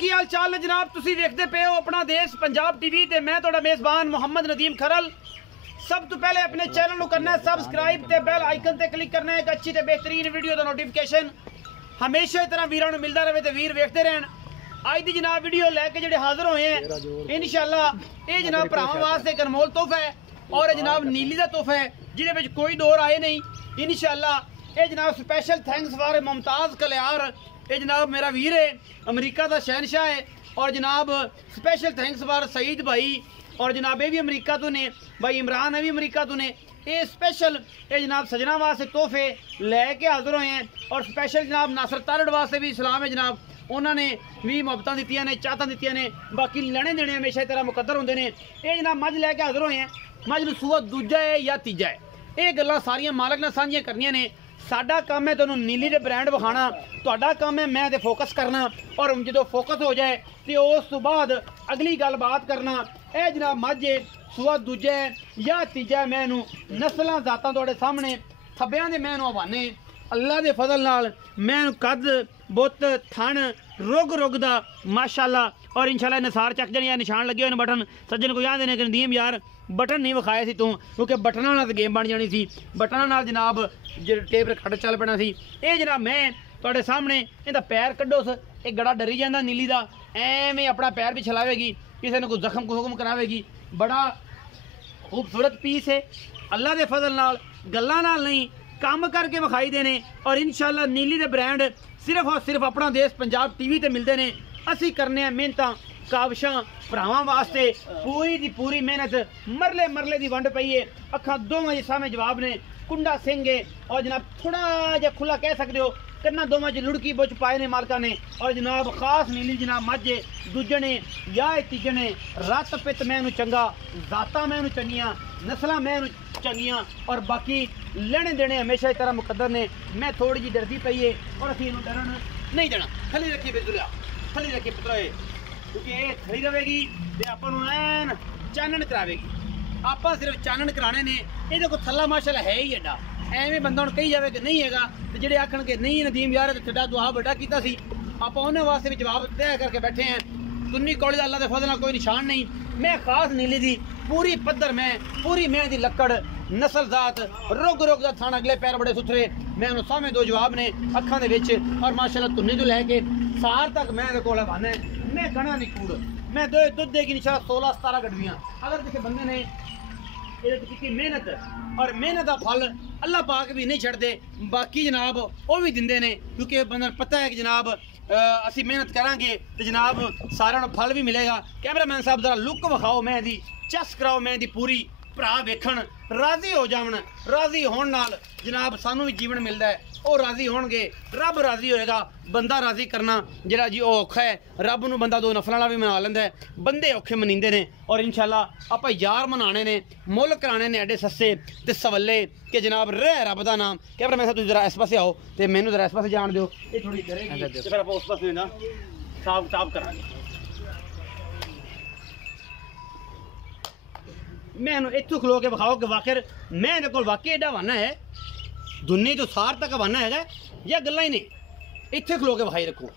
की हाल चाल है जनाब। तुसी देखते पे हो अपना देश पंजाब टीवी ते मैं तुहाडा मेज़बान मोहम्मद नदीम खरल। सब तो पहले अपने चैनल को करना है सबसक्राइब ते बेल आइकन ते क्लिक करना है एक अच्छी ते बेहतरीन वीडियो का नोटिफिकेशन हमेशा इस तरह वीरों मिलता रहे तो वीर वेखते रहन। अज की जनाब वीडियो लैके जेडे हाजिर होए हैं इंशाअल्लाह ये जनाब भरावां वास्ते एक अनमोल तोहफा है और जनाब नीली का तोहफा है जिहदे विच कोई दौर आए नहीं। इंशाअल्लाह ये जनाब special thanks for Mumtaz Kaliyar. ये जनाब मेरा वीर है अमरीका का शहनशाह है और जनाब स्पेशल थैंक्स फॉर सईद भाई और जनाब ये भी अमरीका तो ने भाई इमरान है भी अमरीका तो ने। ये स्पेशल ये जनाब सजना वास्ते तोहफे लैके हाजिर हुए हैं और स्पेशल जनाब नासर तारड़ वास्ते भी सलाम है जनाब। उन्होंने भी मुहब्बतां दित्तियां ने चाहतां दित्तियां ने बाकी लेने देने हमेशा तरह मुकद्दर होंदे ने। ये जनाब मझ लैके हाजिर हुए हैं। मझ नूं सूआ दूजा है या तीजा है ये गल्लां सारियां मालक नाल सांझियां करनियां ने। साडा काम है तुहानूं नीली दे ब्रांड विखाना तुहाडा काम है मैं ते फोकस करना और जो फोकस हो जाए तो उस तो बाद अगली गल बात करना। यह जनाब मझ सूआ दूजा है या तीजा मैं नस्लां जातां तुहाडे सामने थब्बियां दे मैं हवाने अल्लाह के फजल नाल मैं कद बुत थन रुग रुग दा माशाअल्लाह और इंशाअल्लाह नसार चक जने निशान लगे हुए बटन सज्जन को याद ने कि नदीम यार बटन नहीं विखाए सी तू क्योंकि बटना नाल गेम बन जानी सी बटना नाल जनाब जो टेप खट चल पैना सी। ये जनाब मैं तुहाडे सामने इहदा पैर कड्डोस एक गड़ा डरी जाता नीली का एवें अपना पैर भी छलावेगी किसी ने कोई जख्म को हुक्म करावेगी। बड़ा खूबसूरत पीस है अल्लाह के फजल नाल गल्लां नाल नहीं काम करके विखाई देने और इंशाअल्लाह नीली दे ब्रांड सिर्फ और सिर्फ अपना देश पंजाब टीवी ते मिलते हैं। असी करने मेहनत काविशां भरावां वास्ते पूरी दी पूरी मेहनत मरले मरले दी वंड पई है। अखां दोवां दे सामने जवाब ने कुंडा सिंह है और जनाब थोड़ा जिहा खुला कह सकते हो कन्ना दोवां च लुड़की बुच पाए ने मालका ने और जनाब खास नीली जनाब मझे दूजने या तीजने रत पित मैनू चंगा जाता मैनू चंगियां नस्लां मैनू चंगियां और बाकी लेने देने हमेशा इस तरह मुकद्दर ने। मैं थोड़ी जी डरदी पई है और असीं इहनूं डरन नहीं देना। थली रखी बेजुलिया थली रखी पुत्रोए क्योंकि ये खड़ी रहेगी तो आपां नूं ऐन चानन करावेगी। आपां सिर्फ चानन कराने ने ये कोई थल्ला माशाअल्लाह है ही एडा एवें बंदा हुण कही जावे कि नहीं हैगा तो जेडे आखण के नहीं नदीम यार तेरा दुआ बड़ा कीता सी आपां उन्हें वास्ते भी जवाब तय करके बैठे हैं। सुन्नी कौड़ी दा अल्लाह दे फजल नाल कोई निशान नहीं। मैं खास नीली दी पूरी पद्धर मैं पूरी मैं दी लक्कड़ नस्ल जात रुग रुग दा थाना अगले पैर बड़े सुथरे मैं उन्होंने सामने दो जवाब ने अखां दे विच और माशाअल्लाह तुन्नी तो लैके सार तक मैं दे कोल बहाने मैं गणा नहीं कूड़ मैं दो दुध देगी इंशाअल्लाह 16-17 गड्डियां अगर किसी बंदे ने की मेहनत और मेहनत का फल अल्लाह पाक भी नहीं छड़ते बाकी जनाब वो भी दिंदे ने क्योंकि बंदा पता है कि जनाब असी मेहनत करांगे तो जनाब सारा फल भी मिलेगा। कैमरामैन साहब जरा लुक विखाओ मैं दी चस कराओ मैं दी पूरी भरा वेखण राजी हो जावन राजी होने नाल जनाब सानू भी जीवन मिलता है और राजी होणगे रब राजी होएगा। बंदा राजी करना जिहड़ा जी वो औखा है रब नूं बंदा दो नफलों भी मना लैंदा है बंदे औखे मनींदे ने और इंशाअल्लाह आपां यार मनाने ने मुल कराने ने एडे सस्ते ते सवले कि जनाब रह रब दा नाम। क्या मैं तुसीं जरा इस पासे आओ तो मैनू जरा इस पासे जाण दिओ ये थोड़ी करेगी ते फिर आपां उस पासे ना हिसाब किताब करांगे। मैं इत्थों खलो के विखाओ कि वाखिर मैं इहदे कोल वाकई एडा हवाना है दुन्नी तो सार तक हवाना है या गल्लां ही नहीं इत्थे खलो के विखाई रखो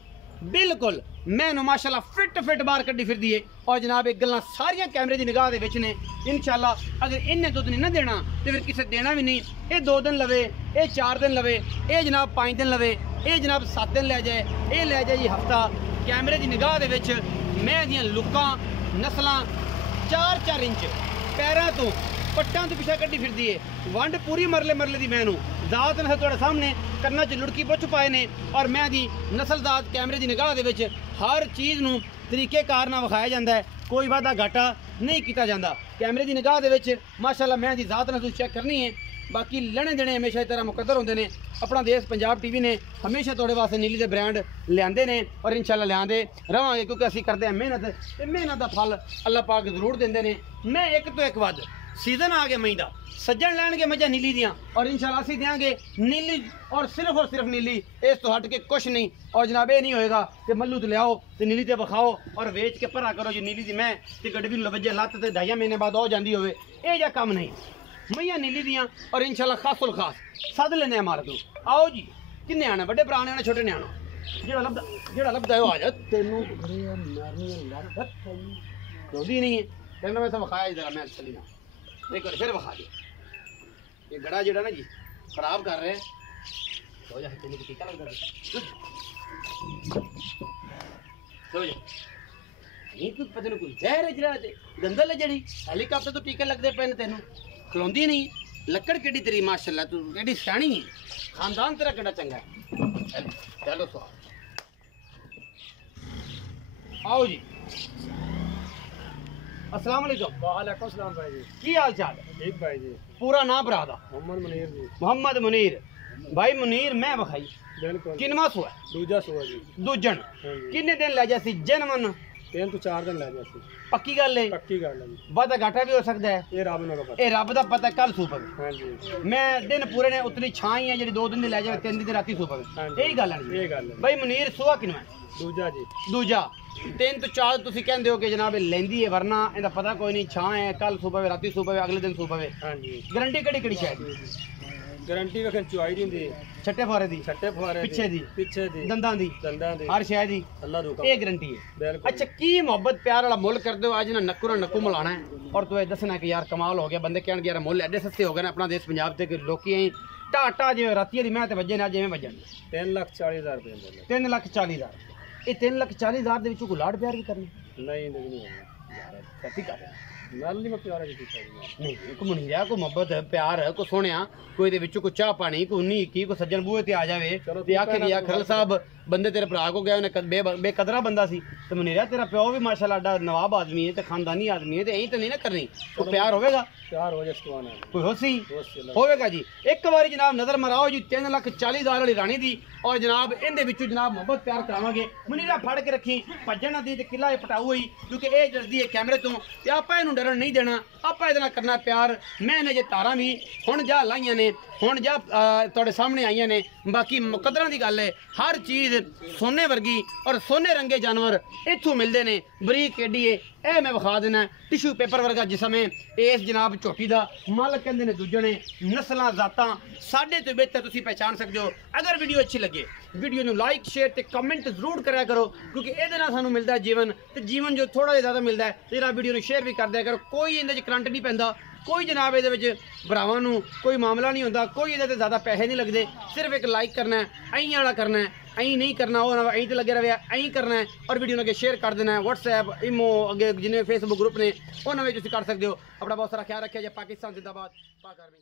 बिल्कुल मैं माशाअल्लाह फिट फिट बाहर कड्डी फिरदी है और जनाब एक गल्लां सारियां कैमरे की निगाह दे विच ने। इंशाअल्लाह अगर इन्हें दुध नहीं ना देना तो फिर किसे देना भी नहीं। ये 2 दिन लवे ये 4 दिन लवे ये जनाब 5 दिन लवे ये जनाब 7 दिन लै जाए ये लै जाए जी हफ्ता। कैमरे की निगाह दे विच मैं दियां लुक्कां नस्लां 4-4 इंच पैरों तो पट्टां तो पिछा कड्डी फिरदी है वंड पूरी मरले मरले दी मैनू दात नस्ल तुहाडे सामने कन्ना च लुड़की पुछ पाए ने और मैं दी नस्ल दात कैमरे की निगाह दे विच हर चीज़ नूं तरीकेकार नाल विखाया जाता है कोई वादा घाटा नहीं किया जाता। कैमरे की निगाह दे विच माशाअल्लाह मैं दी जात नस्ल चेक करनी है बाकी लेने देने हमेशा इस तरह मुकद्दर होंदे ने। अपना देश पंजाब टीवी ने हमेशा तुहाडे वास्ते नीली दे ब्रांड लियादे ने और इंशाअल्लाह लियादे रवांगे क्योंकि असीं करते हैं मेहनत ते मेहनत का फल अल्लाह पाक जरूर देंदे ने। मैं एक तो एक वध सीजन आ गया मई का सज्जन लैणगे मझां नीली दियां और इंशाअल्लाह असीं देंगे नीली और सिर्फ नीली इस तो हट के कुछ नहीं। और जनाब ये नहीं होएगा कि मल्लू तो लियाओ तो नीली ते विखाओ और वेच के भरा करो जी नीली दी मैं ते गड्डी नूं लवजे लत्त ते 2.5 महीने बाद हो जाती होवे ये जा काम नहीं। मैयां नीली दियां और इंशाअल्लाह खासुल खास सद लेने मार दो आओ जी किन्ने आना बड़े भरा ने आना छोटे ने आना ਜਿਹੜਾ ਲੱਭਦਾ ਉਹ ਆ ਜਾ ਤੈਨੂੰ ਘਰੇ ਮਾਰਨੀ ਲੱਤ ਰੋਦੀ ਨਹੀਂ ਹੈ ਤੈਨੂੰ ਮੈਂ ਤਾਂ ਵਿਖਾਇਆ ਜਰਾ ਮੈਂ ਚਲੀ ਨਾ ਇੱਕ ਵਾਰ ਫਿਰ ਵਿਖਾ ਦੇ ਇਹ ਗੜਾ ਜਿਹੜਾ ਨਾ ਜੀ ਖਰਾਬ ਕਰ ਰਿਹਾ ਹੋ ਜਾ ਤੈਨੂੰ ਕੀ ਟੀਕਾ ਲੱਗਦਾ ਹੋ ਜਾ ਇਹ ਕੁਝ ਪਤਾ ਨਹੀਂ ਕੋਈ ਜ਼ਹਿਰ ਹੈ ਜਿਹੜਾ ਤੇ ਗੰਦਲ ਹੈ ਜਿਹੜੀ ਹੈਲੀਕਾਪਟਰ ਤੋਂ ਟੀਕੇ ਲੱਗਦੇ ਪਏ ਨੇ ਤੈਨੂੰ ਖਲੋਂਦੀ ਨਹੀਂ ਲੱਕੜ ਕਿੱਡੀ ਤੇਰੀ ਮਾਸ਼ਾਅੱਲਾ ਤੂੰ ਕਿੱਡੀ ਸਿਆਣੀ ਹੈ ਖਾਨਦਾਨ ਤੇਰਾ ਕਿੱਡਾ ਚੰਗਾ ਹੈ ਚਲੋ ਸੋ आओ जी अस्सलाम वालेकुम। वालेकुम सलाम भाई जी। की हाल चाल है? ठीक भाई जी। पूरा नाम भरा दा? मोहम्मद मुनीर जी। मोहम्मद मुनीर भाई मुनीर मैं बखाई बिल्कुल किनवा सो है? दूजा सो है जी। दूजन हाँ जी। किन्ने दिन लै जासी जन्मन 3 ਤੋਂ 4 ਦਿਨ ਲੈ ਜਾਸੀ। पक्की गल है? पक्की गल है जी। वादा घाटा भी हो सकता है? ये रब ਨੂੰ ਪਤਾ। ए रब दा पता कल सू पवे। हां जी। मैं दिन पूरे ने उतनी छां ही है जेडी 2 दिन दी लै जावे 3 दिन दी राती सू पवे। हाँ जी। यही गल है ਇਹ ਗੱਲ ਹੈ। भाई मुनीर सुआ किनवा है? ਦੂਜਾ ਜੀ। दूजा 3 ਤੋਂ 4 ਤੁਸੀਂ ਕਹਿੰਦੇ ਹੋ ਕਿ ਜਨਾਬ ਇਹ ਲੈਂਦੀ ਹੈ ਵਰਨਾ ਇਹਦਾ ਪਤਾ ਕੋਈ ਨਹੀਂ ਛਾਂ ਹੈ ਕੱਲ ਸੂ ਪਵੇ ਰਾਤੀ ਸੂ ਪਵੇ ਅਗਲੇ ਦਿਨ ਸੂ ਪਵੇ ਹਾਂ ਜੀ। ਗਾਰੰਟੀ ਕਿਹੜੀ ਕਿਹੜੀ ਸ਼ਾਇਦ ਗਾਰੰਟੀ ਵੇਖਣ ਚੁਆਈ ਦੀ ਹੁੰਦੀ ਛੱਟੇ ਫਾਰੇ ਦੀ ਛੱਟੇ ਫੁਆਰੇ ਪਿੱਛੇ ਦੀ ਪਿੱਛੇ ਦੀ ਦੰਦਾਂ ਦੀ ਦੀ ਹਰ ਸ਼ੈ ਦੀ ਅੱਲਾ ਦਾ ਹੁਕਮ ਇਹ ਗਾਰੰਟੀ ਹੈ ਬਿਲਕੁਲ। ਅੱਛਾ ਕੀ ਮੁਹੱਬਤ ਪਿਆਰ ਵਾਲਾ ਮੁੱਲ ਕਰਦੇ ਹੋ ਅੱਜ ਨਾ ਨੱਕੂ ਮਿਲਾਣਾ ਹੈ ਔਰ ਤੂੰ ਇਹ ਦੱਸਣਾ ਕਿ ਯਾਰ ਕਮਾਲ ਹੋ ਗਿਆ ਬੰਦੇ ਕਹਿਣਗੇ ਯਾਰ ਮੁੱਲ ਐਡੇ ਸਸਤੇ ਹੋ ਗਏ ਨੇ ਆਪਣਾ ਦੇਸ਼ ਪੰਜਾਬ ਤੇ ਕਿ ਲੋਕੀ ਐ ਟਾਟਾ ਜਿਵੇਂ ਰਾਤੀ ਦੀ ਮੈਂ ਤੇ ਵੱਜੇ ਨਾ ਜਿਵੇਂ ਵੱਜਣ 3,40,000 ਰੁਪਏ ਦੇ 3,40,000 ਇਹ 3,40,000 ਦੇ ਵਿੱਚੋਂ ਕੋਈ ਲਾੜ ਪਿਆਰ ਵੀ ਕਰਨੀ ਨਹੀਂ ਨਹੀਂ ਹੋਣਾ ਯਾਰ ਸੱਚੀ ਕਰ ਰਿਹਾ ਨਾਲ ਨਹੀਂ ਮੈਂ ਪਿਆਰਾ ਜੀ ਕੀਤਾ ਜੀ। ਨਹੀਂ ਕੋਈ ਮੁੰਡਿਆ ਕੋਈ ਮੁਹੱਬਤ ਪਿਆਰ ਕੋਈ ਸੋਹਣਿਆ ਕੋਈ ਦੇ ਵਿੱਚੋਂ ਕੋਈ ਚਾਹ ਪਾਣੀ ਕੋਈ ਨਹੀਂ ਕੀ ਕੋਈ ਸੱਜਣ ਬੂਹੇ ਤੇ ਆ ਜਾਵੇ ਤੇ ਆਖੇ ਕਿ ਯਾਰ ਖਰਲ ਸਾਹਿਬ ਬੰਦੇ ਤੇਰੇ ਭਰਾ ਕੋ ਗਏ ਉਹਨੇ ਬੇਕਦਰਾ ਬੰਦਾ ਸੀ ਤੇ ਮਨੀਰਾ ਤੇਰਾ ਪਿਓ ਵੀ ਮਾਸ਼ਾਅੱਲਾ ਡਾ ਨਵਾਬ ਆਦਮੀ ਹੈ ਤੇ ਖਾਨਦਾਨੀ ਆਦਮੀ ਹੈ ਤੇ ਐਂ ਤਾਂ ਨਹੀਂ ਨਾ ਕਰਨੀ ਕੋਈ ਪਿਆਰ ਹੋਵੇਗਾ ਪਿਆਰ ਹੋ ਜਾ ਸਤਵਾਨਾ ਕੋਈ ਹੋਸੀ ਹੋਵੇਗਾ ਜੀ ਇੱਕ ਵਾਰੀ ਜਨਾਬ ਨਜ਼ਰ ਮਰਾਓ ਜੀ 3,40,000 ਵਾਲੀ ਰਾਣੀ ਦੀ ਔਰ ਜਨਾਬ ਇਹਦੇ ਵਿੱਚੋਂ ਜਨਾਬ ਮੁਹੱਬਤ ਪਿਆਰ ਕਰਾਵਾਂਗੇ ਮਨੀਰਾ ਫੜ ਕੇ ਰੱਖੀ ਭੱਜਣ ਦੀ ਤੇ ਕਿਲਾ ਇਹ ਪਟਾਊ ਹੋਈ ਕਿਉਂਕਿ ਇਹ ਡਰਦੀ ਹੈ ਕੈਮਰੇ ਤੋਂ ਤੇ ਆਪਾਂ ਇਹਨੂੰ ਡਰਨ ਨਹੀਂ ਦੇਣਾ ਆਪਾਂ ਇਹਦੇ ਨਾਲ ਕਰਨਾ ਪਿਆਰ ਮੈਂ ਨੇ ਜੇ ਤਾਰਾਂ ਵੀ ਹੁਣ ਜਾ ਲਾਈਆਂ ਨੇ ਹੁਣ ਜਾ ਤੁਹਾਡੇ ਸਾਹਮਣੇ ਆਈਆਂ ਨੇ ਬਾਕੀ ਮੁਕੱਦਰਾਂ ਦੀ ਗੱਲ ਹੈ ਹਰ ਚੀਜ਼ ਸੋਨੇ ਵਰਗੀ ਔਰ ਸੋਨੇ ਰੰਗੇ ਜਾਨਵਰ ਇੱਥੋਂ ਮਿਲਦੇ ਨੇ ਬਰੀਕ ਏਡੀ ਇਹ ਮੈਂ ਵਿਖਾ ਦੇਣਾ ਟਿਸ਼ੂ ਪੇਪਰ ਵਰਗਾ ਜਿਸਮ ਹੈ ਇਸ ਜਨਾਬ ਝੋਟੀ ਦਾ ਮਾਲਕ ਕਹਿੰਦੇ ਨੇ ਦੂਜੇ ਨੇ ਨਸਲਾਂ ਜ਼ਾਤਾਂ ਸਾਡੇ ਤੋਂ ਬਿਹਤਰ ਤੁਸੀਂ ਪਹਿਚਾਨ ਸਕਦੇ ਹੋ ਅਗਰ ਵੀਡੀਓ ਅੱਛੀ ਲੱਗੇ ਵੀਡੀਓ ਨੂੰ ਲਾਈਕ ਸ਼ੇਅਰ ਤੇ ਕਮੈਂਟ ਜ਼ਰੂਰ ਕਰਿਆ ਕਰੋ ਕਿਉਂਕਿ ਇਹਦੇ ਨਾਲ ਸਾਨੂੰ ਮਿਲਦਾ ਜੀਵਨ ਤੇ ਜੀਵਨ ਜੋ ਥੋੜਾ ਜਿਹਾ ਜ਼ਿਆਦਾ ਮਿਲਦਾ ਹੈ ਜਿਹੜਾ ਵੀਡੀਓ ਨੂੰ ਸ਼ੇਅਰ ਵੀ ਕਰ ਦਿਆ ਕਰੋ ਕੋਈ ਇਹਦੇ 'ਚ ਕਰੰਟ ਨਹੀਂ ਪੈਂਦਾ ਕੋਈ ਜਨਾਬ ਇਹਦੇ ਵਿੱਚ ਭਰਾਵਾਂ ਨੂੰ ਕੋਈ ਮਾਮਲਾ ਨਹੀਂ ਹੁੰਦਾ ਕੋਈ ਇਹਦੇ ਤੇ ਜ਼ਿਆਦਾ ਪੈਸੇ ਨਹੀਂ ਲੱਗਦੇ ਸਿਰਫ ਇੱਕ ਲਾਈਕ ਕਰਨਾ ਹੈ ਐਂ ਵਾਲਾ ਕਰਨਾ ਹੈ ਐਂ ਨਹੀਂ ਕਰਨਾ ਉਹ ਨਾ ਐਂ ਤੇ ਲੱਗੇ ਰਵੇ ਐਂ ਕਰਨਾ ਹੈ ਔਰ ਵੀਡੀਓ ਨੂੰ ਅੱਗੇ ਸ਼ੇਅਰ ਕਰ ਦੇਣਾ ਹੈ WhatsApp ਇਮੋ ਅੱਗੇ ਜਿੰਨੇ Facebook ਗਰੁੱਪ ਨੇ ਉਹਨਾਂ ਵਿੱਚ ਤੁਸੀਂ ਕਰ ਸਕਦੇ ਹੋ ਆਪਣਾ ਬਹੁਤ ਸਾਰਾ ਖਿਆਲ ਰੱਖਿਆ ਜੇ ਪਾਕਿਸਤਾਨ ਜ਼ਿੰਦਾਬਾਦ ਪਾਕ ਆਰਮੀ